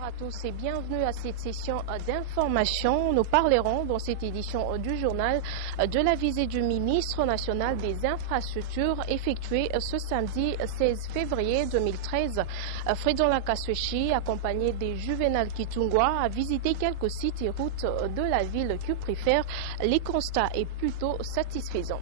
Bonsoir à tous et bienvenue à cette session d'information. Nous parlerons dans cette édition du journal de la visite du ministre national des infrastructures effectuée ce samedi 16 février 2013. Fridolin Lakaswechi, accompagné des Juvenal Kitungwa, a visité quelques sites et routes de la ville qui préfère. Les constats est plutôt satisfaisant.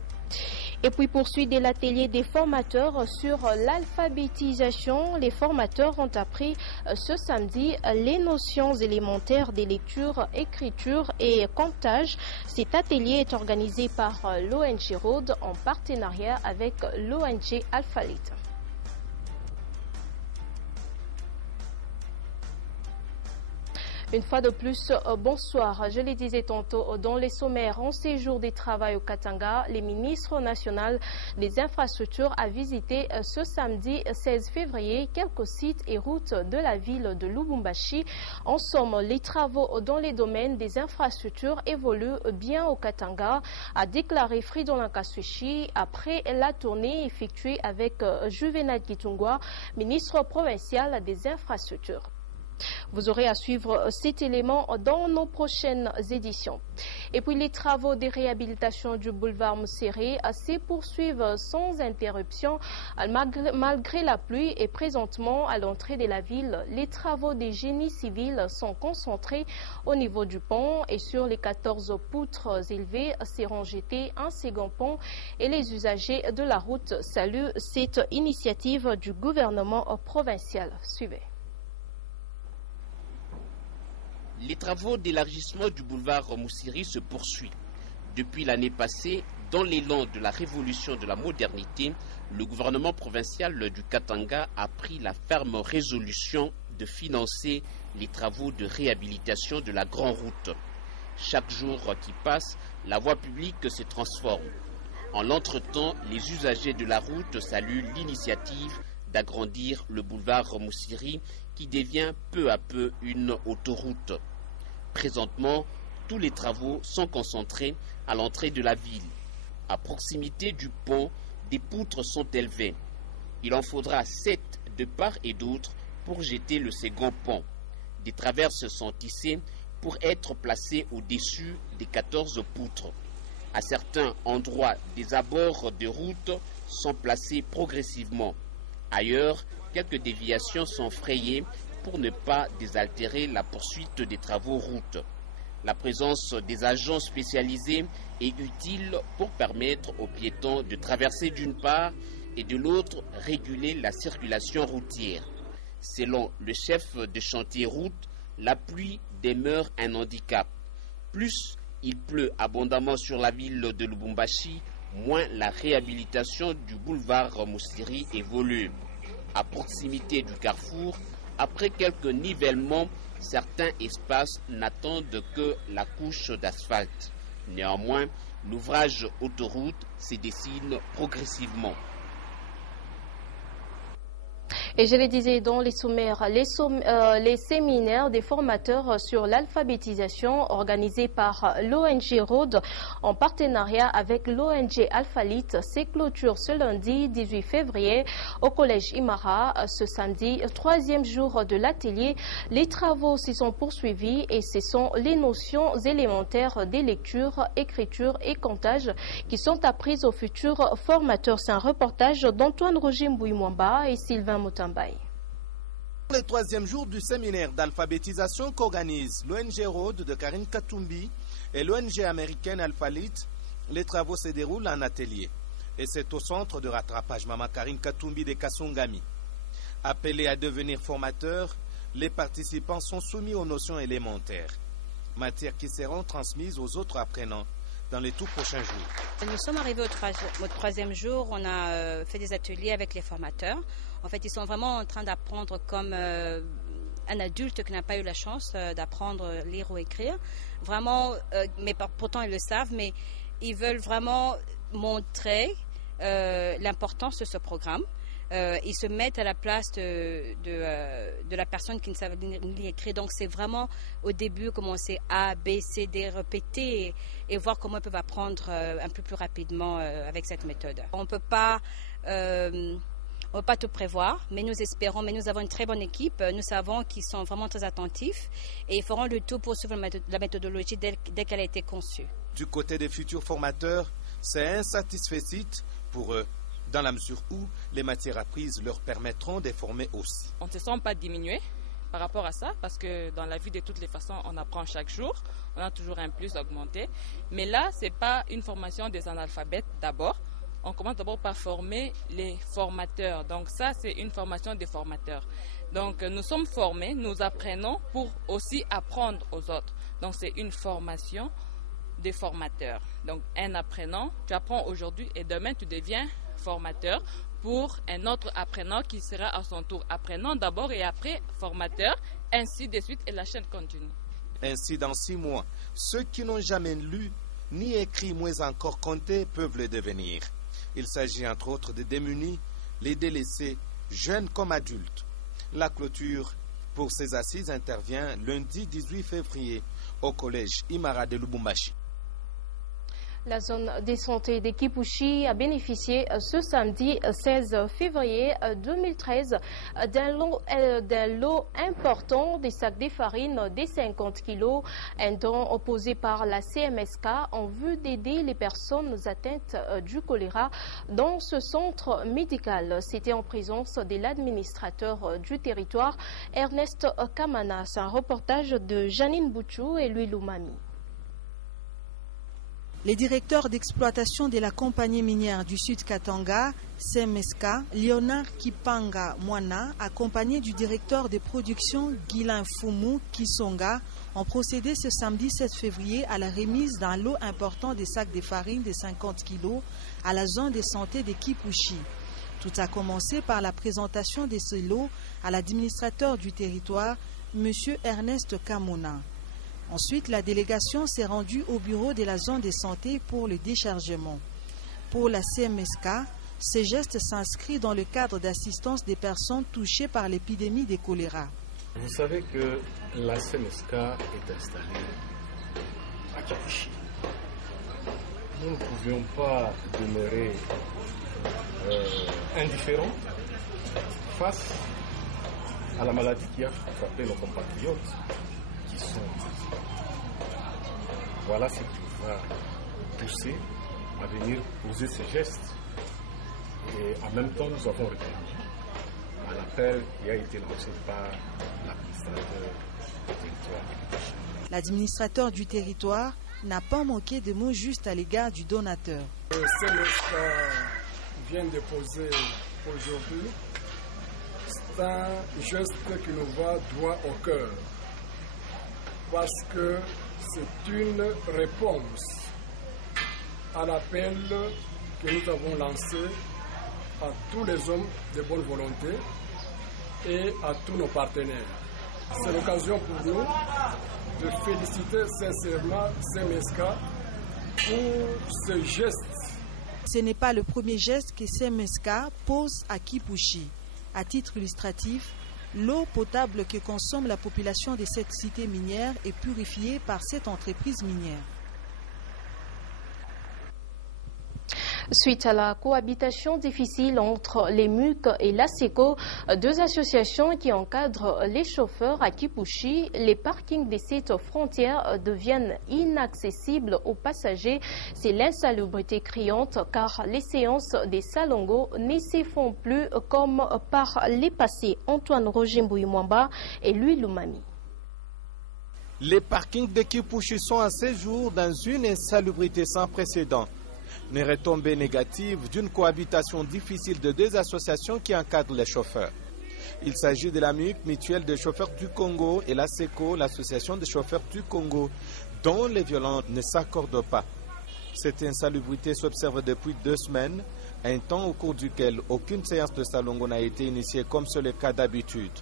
Et puis poursuite de l'atelier des formateurs sur l'alphabétisation, les formateurs ont appris ce samedi les notions élémentaires des lectures, écriture et comptage. Cet atelier est organisé par l'ONG Road en partenariat avec l'ONG Alphalite. Une fois de plus, bonsoir. Je le disais tantôt, dans les sommaires en séjour des travaux au Katanga, le ministre national des infrastructures a visité ce samedi 16 février quelques sites et routes de la ville de Lubumbashi. En somme, les travaux dans les domaines des infrastructures évoluent bien au Katanga, a déclaré Fridolin Lakaswechi après la tournée effectuée avec Juvenal Kitungwa, ministre provincial des infrastructures. Vous aurez à suivre cet élément dans nos prochaines éditions. Et puis les travaux de réhabilitation du boulevard Mousséré se poursuivent sans interruption malgré la pluie et présentement à l'entrée de la ville. Les travaux des génies civils sont concentrés au niveau du pont et sur les 14 poutres élevées seront jetés un second pont et les usagers de la route saluent cette initiative du gouvernement provincial. Suivez. Les travaux d'élargissement du boulevard Moussiri se poursuivent. Depuis l'année passée, dans l'élan de la révolution de la modernité, le gouvernement provincial du Katanga a pris la ferme résolution de financer les travaux de réhabilitation de la grande route. Chaque jour qui passe, la voie publique se transforme. En l'entretemps, les usagers de la route saluent l'initiative d'agrandir le boulevard Moussiri qui devient peu à peu une autoroute. Présentement, tous les travaux sont concentrés à l'entrée de la ville. À proximité du pont, des poutres sont élevées. Il en faudra 7 de part et d'autre pour jeter le second pont. Des traverses sont tissées pour être placées au-dessus des 14 poutres. À certains endroits, des abords de route sont placés progressivement. Ailleurs, quelques déviations sont frayées pour ne pas désaltérer la poursuite des travaux route. La présence des agents spécialisés est utile pour permettre aux piétons de traverser d'une part et de l'autre réguler la circulation routière. Selon le chef de chantier route, la pluie demeure un handicap. Plus il pleut abondamment sur la ville de Lubumbashi, moins la réhabilitation du boulevard Moussiri évolue. À proximité du carrefour, après quelques nivellements, certains espaces n'attendent que la couche d'asphalte. Néanmoins, l'ouvrage autoroute se dessine progressivement. Et je le disais dans les sommaires, les séminaires des formateurs sur l'alphabétisation organisés par l'ONG Road en partenariat avec l'ONG Alphalite se clôturent ce lundi 18 février au collège Imara. Ce samedi, 3e jour de l'atelier, les travaux s'y sont poursuivis et ce sont les notions élémentaires des lectures, écriture et comptage qui sont apprises aux futurs formateurs. C'est un reportage d'Antoine Roger Mbouimwamba et Sylvain Moutambaye. Le 3e jour du séminaire d'alphabétisation qu'organise l'ONG Road de Karine Katumbi et l'ONG américaine Alphalite, les travaux se déroulent en atelier. Et c'est au centre de rattrapage Mama Karine Katumbi de Kasungami. Appelés à devenir formateurs, les participants sont soumis aux notions élémentaires, matières qui seront transmises aux autres apprenants dans les tout prochains jours. Nous sommes arrivés au 3e jour, on a fait des ateliers avec les formateurs. En fait, ils sont vraiment en train d'apprendre comme un adulte qui n'a pas eu la chance d'apprendre à lire ou écrire. Vraiment, mais pourtant ils le savent, mais ils veulent vraiment montrer l'importance de ce programme. Ils se mettent à la place de la personne qui ne savait ni écrire. Donc c'est vraiment au début commencer A, B, C, D, répéter et voir comment ils peuvent apprendre un peu plus rapidement avec cette méthode. On ne peut pas On ne peut pas tout prévoir, mais nous espérons, mais nous avons une très bonne équipe. Nous savons qu'ils sont vraiment très attentifs et ils feront le tout pour suivre la méthodologie dès qu'elle a été conçue. Du côté des futurs formateurs, c'est un satisfait pour eux, dans la mesure où les matières apprises leur permettront de former aussi. On ne se sent pas diminué par rapport à ça, parce que dans la vie, de toutes les façons, on apprend chaque jour, on a toujours un plus augmenté. Mais là, ce n'est pas une formation des analphabètes d'abord. On commence d'abord par former les formateurs. Donc ça, c'est une formation des formateurs. Donc nous sommes formés, nous apprenons pour aussi apprendre aux autres. Donc c'est une formation des formateurs. Donc un apprenant, tu apprends aujourd'hui et demain tu deviens formateur pour un autre apprenant qui sera à son tour apprenant d'abord et après formateur, ainsi de suite et la chaîne continue. Ainsi, dans 6 mois, ceux qui n'ont jamais lu ni écrit, moins encore compté, peuvent le devenir. Il s'agit entre autres des démunis, les délaissés, jeunes comme adultes. La clôture pour ces assises intervient lundi 18 février au collège Imara de Lubumbashi. La zone de santé de Kipushi a bénéficié ce samedi 16 février 2013 d'un lot important des sacs de farine de 50 kg, un don opposé par la CMSK en vue d'aider les personnes atteintes du choléra dans ce centre médical. C'était en présence de l'administrateur du territoire, Ernest Kamana. C'est un reportage de Janine Bouchou et Louis Loumami. Les directeurs d'exploitation de la compagnie minière du Sud Katanga, CMSK, Léonard Kipanga Mwana, accompagné du directeur de production Guilain Fumu Kisonga, ont procédé ce samedi 7 février à la remise d'un lot important des sacs de farine de 50 kg à la zone de santé de Kipushi. Tout a commencé par la présentation de ce lot à l'administrateur du territoire, M. Ernest Kamona. Ensuite, la délégation s'est rendue au bureau de la zone de santé pour le déchargement. Pour la CMSK, ce geste s'inscrit dans le cadre d'assistance des personnes touchées par l'épidémie de choléra. Vous savez que la CMSK est installée à Kipushi. Nous ne pouvions pas demeurer indifférents face à la maladie qui a frappé nos compatriotes qui sont... Voilà ce qui va pousser à venir poser ces gestes. Et en même temps, nous avons répondu à l'appel qui a été lancé par l'administrateur du territoire. L'administrateur du territoire n'a pas manqué de mots justes à l'égard du donateur. Le CMSK vient de poser aujourd'hui. C'est un geste qui nous va droit au cœur. Parce que c'est une réponse à l'appel que nous avons lancé à tous les hommes de bonne volonté et à tous nos partenaires. C'est l'occasion pour nous de féliciter sincèrement CMSK pour ce geste. Ce n'est pas le premier geste que CMSK pose à Kipushi. À titre illustratif, l'eau potable que consomme la population de cette cité minière est purifiée par cette entreprise minière. Suite à la cohabitation difficile entre les MUC et l'ASECO, deux associations qui encadrent les chauffeurs à Kipushi, les parkings des sites frontières deviennent inaccessibles aux passagers. C'est l'insalubrité criante car les séances des salongos ne se font plus comme par les passés. Antoine Roger Mbouimwamba et Louis Loumami. Les parkings de Kipushi sont à ce jour dans une insalubrité sans précédent. Une retombée négative d'une cohabitation difficile de deux associations qui encadrent les chauffeurs. Il s'agit de la MUC, Mutuelle des chauffeurs du Congo, et l'ASECO, l'Association des chauffeurs du Congo, dont les violences ne s'accordent pas. Cette insalubrité s'observe depuis 2 semaines, un temps au cours duquel aucune séance de salongo n'a été initiée comme c'est le cas d'habitude.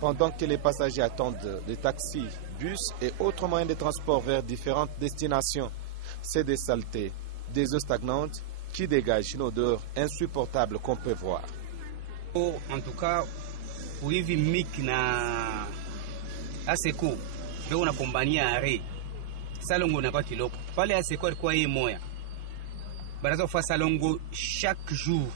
Pendant que les passagers attendent des taxis, bus et autres moyens de transport vers différentes destinations, c'est des saletés, des eaux stagnantes qui dégagent une odeur insupportable qu'on peut voir. En tout cas, pour hivi MIC na ASECO ndio na kompania are salongo na kwa kiloko pale ASECO alikuwa yeye moya baraza fa salongo chaque jour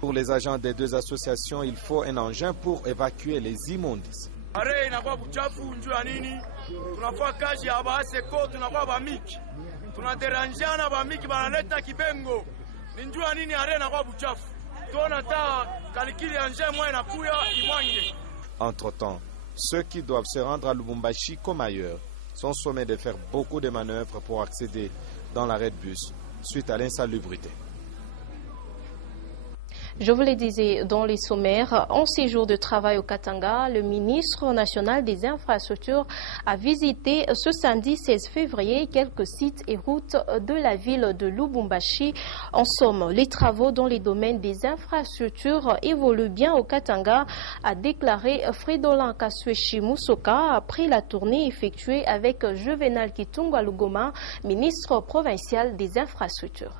Pour les agents des deux associations, il faut un engin pour évacuer les immondices. Entre-temps, ceux qui doivent se rendre à Lubumbashi comme ailleurs sont sommés de faire beaucoup de manœuvres pour accéder dans l'arrêt de bus suite à l'insalubrité. Je vous le disais dans les sommaires, en séjour de travail au Katanga, le ministre national des Infrastructures a visité ce samedi 16 février quelques sites et routes de la ville de Lubumbashi. En somme, les travaux dans les domaines des infrastructures évoluent bien au Katanga, a déclaré Fridolin Kasweshi Musoka après la tournée effectuée avec Juvenal Kitungwa Lugoma, ministre provincial des Infrastructures.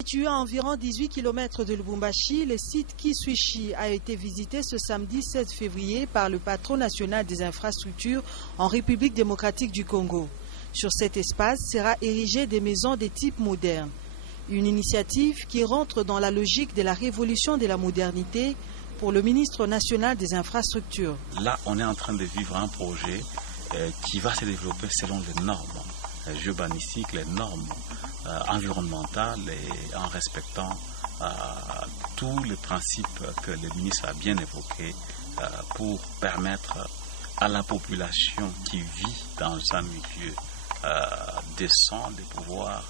Situé à environ 18 km de Lubumbashi, le site Kiswishi a été visité ce samedi 16 février par le patron national des infrastructures en République démocratique du Congo. Sur cet espace sera érigé des maisons de type moderne. Une initiative qui rentre dans la logique de la révolution de la modernité pour le ministre national des infrastructures. Là, on est en train de vivre un projet qui va se développer selon les normes urbanistiques, les normes environnementales et en respectant tous les principes que le ministre a bien évoqués pour permettre à la population qui vit dans un milieu décent de pouvoir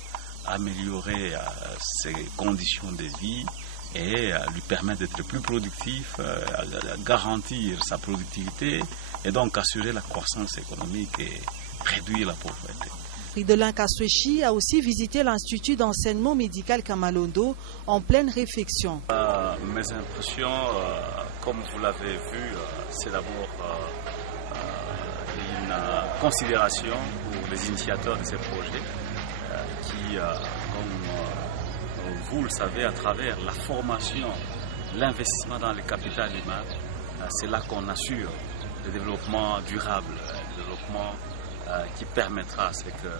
améliorer ses conditions de vie et lui permettre d'être plus productif, garantir sa productivité et donc assurer la croissance économique et réduire la pauvreté. Fridolin Kasweshi a aussi visité l'Institut d'enseignement médical Kamalondo en pleine réflexion. Mes impressions, comme vous l'avez vu, c'est d'abord une considération pour les initiateurs de ces projets qui, comme vous le savez, à travers la formation, l'investissement dans le capital humain, c'est là qu'on assure le développement durable, le développement qui permettra que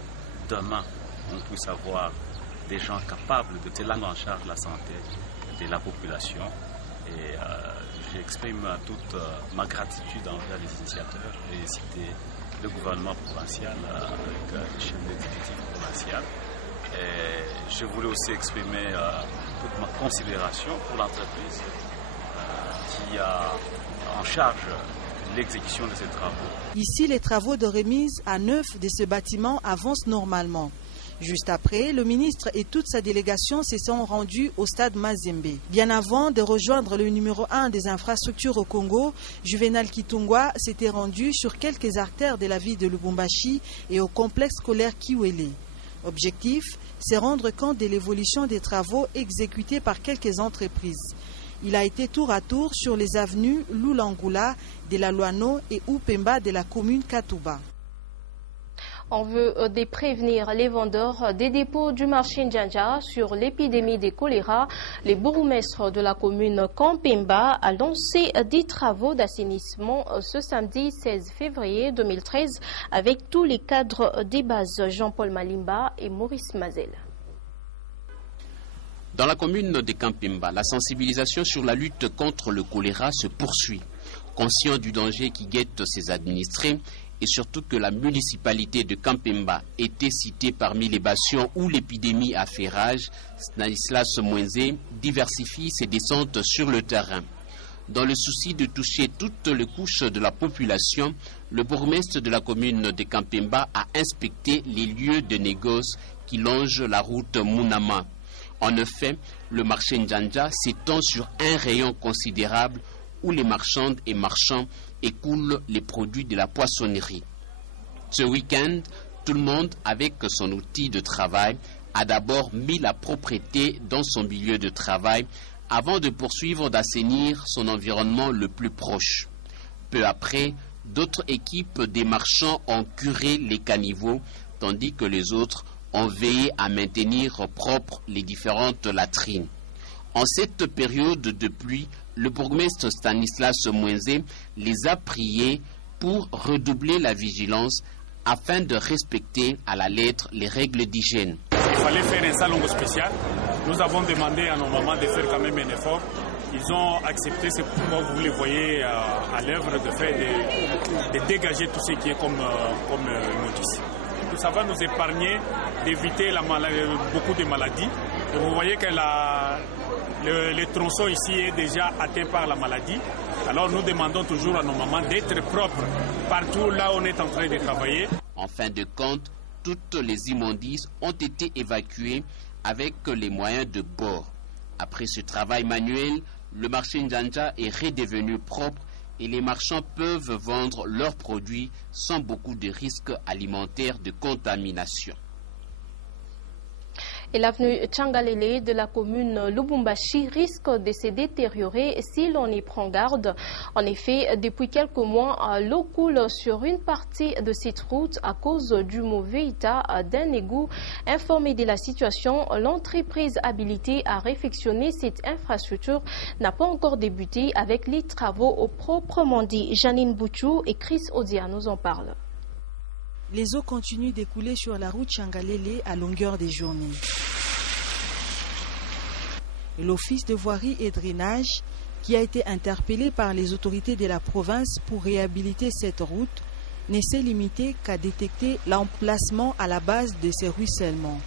demain on puisse avoir des gens capables de prendre en charge la santé de la population. Et j'exprime toute ma gratitude envers les initiateurs et citer le gouvernement provincial avec le chef d'exécutif provincial. Et je voulais aussi exprimer toute ma considération pour l'entreprise qui a en charge l'exécution de ces travaux. Ici, les travaux de remise à neuf de ce bâtiment avancent normalement. Juste après, le ministre et toute sa délégation se sont rendus au stade Mazembe. Bien avant de rejoindre le numéro 1 des infrastructures au Congo, Juvenal Kitungwa s'était rendu sur quelques artères de la ville de Lubumbashi et au complexe scolaire Kiwele. Objectif, c'est rendre compte de l'évolution des travaux exécutés par quelques entreprises. Il a été tour à tour sur les avenues Lulangula de la Luano et Upemba de la commune Katuba. On veut prévenir les vendeurs des dépôts du marché Njanja sur l'épidémie de choléra. Le bourgmestre de la commune Kampemba a lancé des travaux d'assainissement ce samedi 16 février 2013 avec tous les cadres des bases Jean-Paul Malimba et Maurice Mazel. Dans la commune de Kampemba, la sensibilisation sur la lutte contre le choléra se poursuit. Conscient du danger qui guette ses administrés et surtout que la municipalité de Kampemba était citée parmi les bastions où l'épidémie a fait rage, Stanislas Mwenze diversifie ses descentes sur le terrain. Dans le souci de toucher toutes les couches de la population, le bourgmestre de la commune de Kampemba a inspecté les lieux de négoce qui longent la route Mounama. En effet, le marché Njanja s'étend sur un rayon considérable où les marchandes et marchands écoulent les produits de la poissonnerie. Ce week-end, tout le monde, avec son outil de travail, a d'abord mis la propreté dans son milieu de travail avant de poursuivre d'assainir son environnement le plus proche. Peu après, d'autres équipes des marchands ont curé les caniveaux, tandis que les autres ont veillé à maintenir propres les différentes latrines. En cette période de pluie, le bourgmestre Stanislas Mwenze les a priés pour redoubler la vigilance afin de respecter à la lettre les règles d'hygiène. Il fallait faire un salon spécial. Nous avons demandé à nos mamans de faire quand même un effort. Ils ont accepté, c'est pourquoi vous les voyez à l'œuvre de faire de dégager tout ce qui est comme notice. Ça va nous épargner d'éviter beaucoup de maladies. Et vous voyez que le tronçon ici est déjà atteint par la maladie. Alors nous demandons toujours à nos mamans d'être propres partout là où on est en train de travailler. En fin de compte, toutes les immondices ont été évacuées avec les moyens de bord. Après ce travail manuel, le marché Njanja est redevenu propre et les marchands peuvent vendre leurs produits sans beaucoup de risques alimentaires de contamination. Et l'avenue Tchangalele de la commune Lubumbashi risque de se détériorer si l'on y prend garde. En effet, depuis quelques mois, l'eau coule sur une partie de cette route à cause du mauvais état d'un égout. Informée de la situation, l'entreprise habilitée à réfectionner cette infrastructure n'a pas encore débuté avec les travaux proprement dit. Janine Bouchou et Chris Odia nous en parlent. Les eaux continuent d'écouler sur la route Tchangalele à longueur des journées. L'Office de voirie et drainage, qui a été interpellé par les autorités de la province pour réhabiliter cette route, ne s'est limité qu'à détecter l'emplacement à la base de ces ruissellements.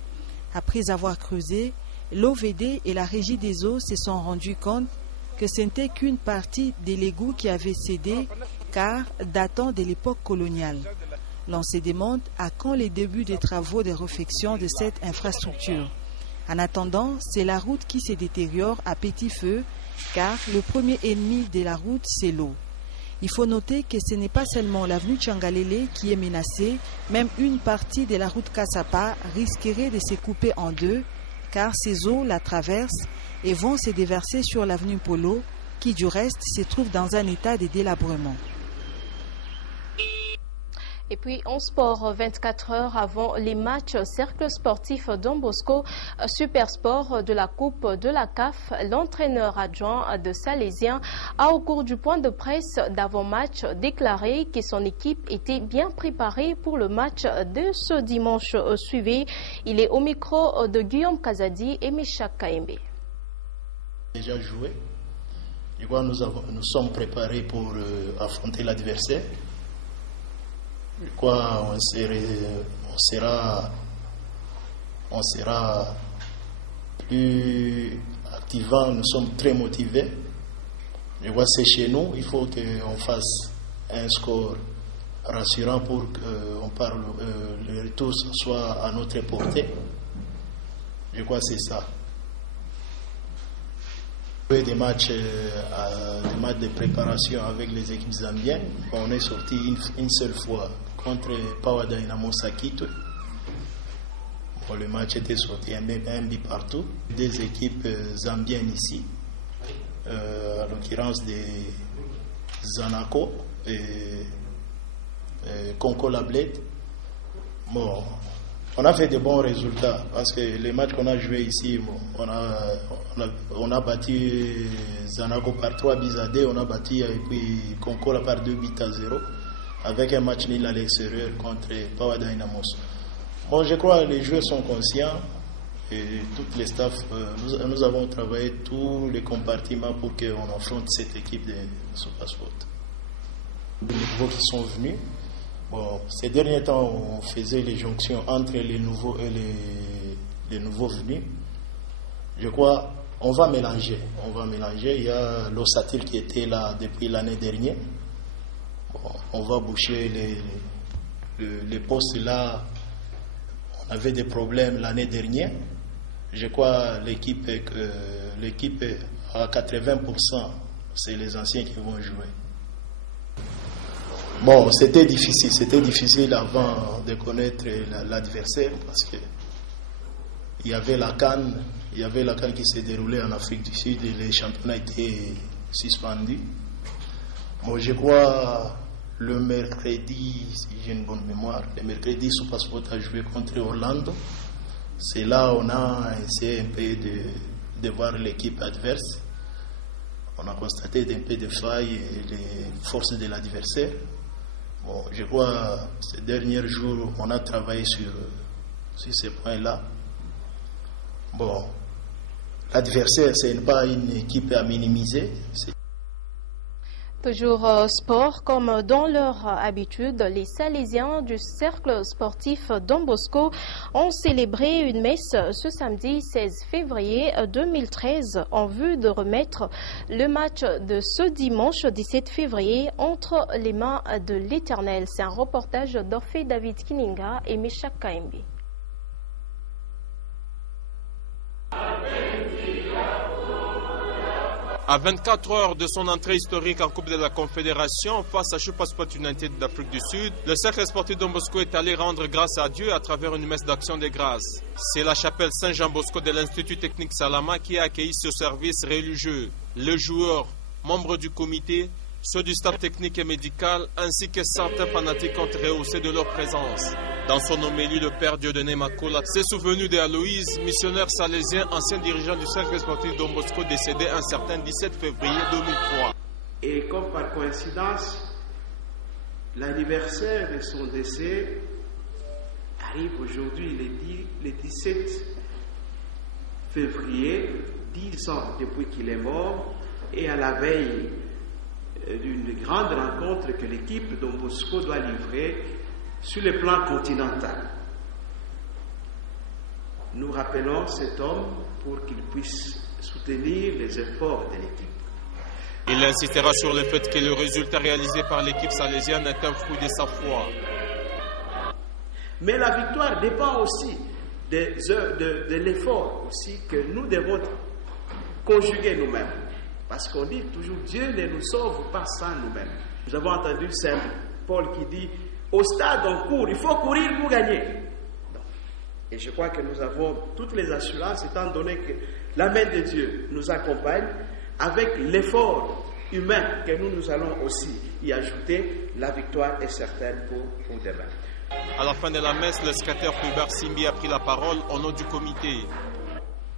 Après avoir creusé, l'OVD et la Régie des eaux se sont rendus compte que ce n'était qu'une partie de l'égout qui avait cédé, car datant de l'époque coloniale. L'on se demande à quand les débuts des travaux de réfection de cette infrastructure. En attendant, c'est la route qui se détériore à petit feu, car le premier ennemi de la route, c'est l'eau. Il faut noter que ce n'est pas seulement l'avenue Tchangalele qui est menacée, même une partie de la route Kassapa risquerait de se couper en deux, car ces eaux la traversent et vont se déverser sur l'avenue Polo, qui du reste se trouve dans un état de délabrement. Et puis en sport, 24 heures avant les matchs cercle sportif Don Bosco Super Sport de la Coupe de la CAF, l'entraîneur adjoint de Salésien a au cours du point de presse d'avant-match déclaré que son équipe était bien préparée pour le match de ce dimanche suivi. Il est au micro de Guillaume Kazadi et Meshak Kaembe. Déjà joué. Nous sommes préparés pour affronter l'adversaire. On sera plus activant, nous sommes très motivés. C'est chez nous, il faut qu'on fasse un score rassurant pour que le retour soit à notre portée. Je crois que c'est ça. Des matchs de préparation avec les équipes zambiennes, on est sorti une seule fois contre Power Dynamos à Quito. Le match était sorti un but partout. Des équipes zambiennes ici, à l'occurrence des Zanaco et Conco Lablette. Bon, on a fait de bons résultats parce que les matchs qu'on a joués ici, on a battu Zanaco par 3-2, on a battu et puis Concola par 2-0 avec un match nul à l'extérieur contre Power Dynamos. Bon, je crois que les joueurs sont conscients et tous les staffs, nous avons travaillé tous les compartiments pour qu'on affronte cette équipe de Supersport. Les nouveaux qui sont venus. Bon, ces derniers temps, on faisait les jonctions entre les nouveaux et les nouveaux venus. Je crois on va mélanger. Il y a l'ossature qui était là depuis l'année dernière. Bon, on va boucher les postes là. On avait des problèmes l'année dernière. Je crois l'équipe à 80%, c'est les anciens qui vont jouer. Bon, c'était difficile avant de connaître l'adversaire parce que il y avait la CAN qui s'est déroulée en Afrique du Sud et les championnats étaient suspendus. Bon, je crois le mercredi, si j'ai une bonne mémoire, le mercredi, Supersport a joué contre Orlando. C'est là où on a essayé un peu de voir l'équipe adverse. On a constaté un peu de failles et les forces de l'adversaire. Bon, je crois ces derniers jours, on a travaillé sur ces points-là. Bon, l'adversaire, ce n'est pas une équipe à minimiser. Toujours sport, comme dans leur habitude, les Salésiens du cercle sportif Don Bosco ont célébré une messe ce samedi 16 février 2013 en vue de remettre le match de ce dimanche 17 février entre les mains de l'Éternel. C'est un reportage d'Orphée David Kininga et Meshach Kaembi. À 24 heures de son entrée historique en Coupe de la Confédération face à Chupa Sport United d'Afrique du Sud, le cercle sportif Don Bosco est allé rendre grâce à Dieu à travers une messe d'action des grâces. C'est la chapelle Saint-Jean Bosco de l'Institut technique Salama qui a accueilli ce service religieux. Les joueurs, membres du comité, ceux du staff technique et médical, ainsi que certains fanatiques ont rehaussé de leur présence. Dans son homélie, le père Dieudonné Makola s'est souvenu d'Aloïse, missionnaire salésien, ancien dirigeant du cercle sportif Don Bosco, décédé un certain 17 février 2003. Et comme par coïncidence, l'anniversaire de son décès arrive aujourd'hui, le 17 février, 10 ans depuis qu'il est mort, et à la veille d'une grande rencontre que l'équipe Don Bosco doit livrer sur le plan continental. Nous rappelons cet homme pour qu'il puisse soutenir les efforts de l'équipe. Il insistera sur le fait que le résultat réalisé par l'équipe salésienne est un fruit de sa foi. Mais la victoire dépend aussi de l'effort aussi que nous devons conjuguer nous-mêmes. Parce qu'on dit toujours, Dieu ne nous sauve pas sans nous-mêmes. Nous avons entendu Saint Paul qui dit, au stade on court, il faut courir pour gagner. Et je crois que nous avons toutes les assurances, étant donné que la main de Dieu nous accompagne, avec l'effort humain que nous allons aussi y ajouter, la victoire est certaine pour demain. À la fin de la messe, le secrétaire Hubert Simbi a pris la parole au nom du comité.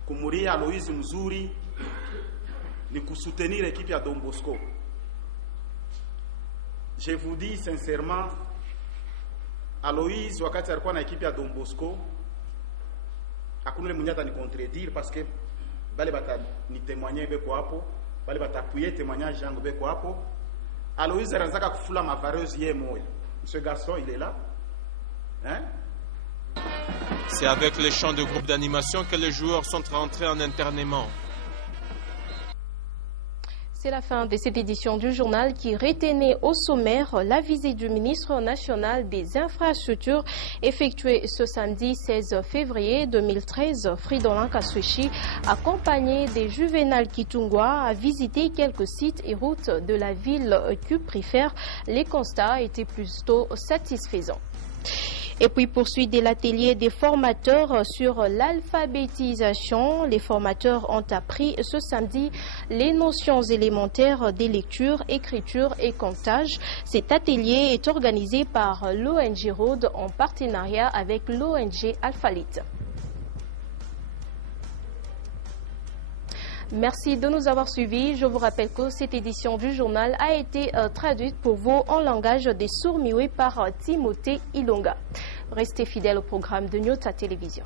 Kumuria Aloïse Mzuri ni kusoutenir l'équipe à Don Bosco. Je vous dis sincèrement, Aloïse wakati alikuwa na ekipe ya Don Bosco hakuna ile mnyata ni contredire parce que bale bata ni témoigner beko hapo, bale bata appuyer témoignage yangu beko hapo. Aloïse anataka kufula mavareuse yeye moyo. Ce garçon il est là. Hein? C'est avec les chants de groupe d'animation que les joueurs sont rentrés en internement. C'est la fin de cette édition du journal qui retenait au sommaire la visite du ministre national des Infrastructures effectuée ce samedi 16 février 2013. Fridolin Kaswechi, accompagné des Juvenal Kitungwa, a visité quelques sites et routes de la ville cuprifère. Les constats étaient plutôt satisfaisants. Et puis poursuite de l'atelier des formateurs sur l'alphabétisation. Les formateurs ont appris ce samedi les notions élémentaires des lectures, écriture et comptage. Cet atelier est organisé par l'ONG Road en partenariat avec l'ONG Alphalite. Merci de nous avoir suivis. Je vous rappelle que cette édition du journal a été traduite pour vous en langage des sourds-muets par Timothée Ilonga. Restez fidèles au programme de Nyota Télévision.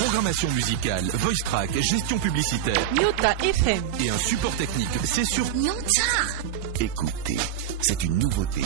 Programmation musicale, voice track, gestion publicitaire. Nyota FM. Et un support technique, c'est sur Nyota. Écoutez, c'est une nouveauté.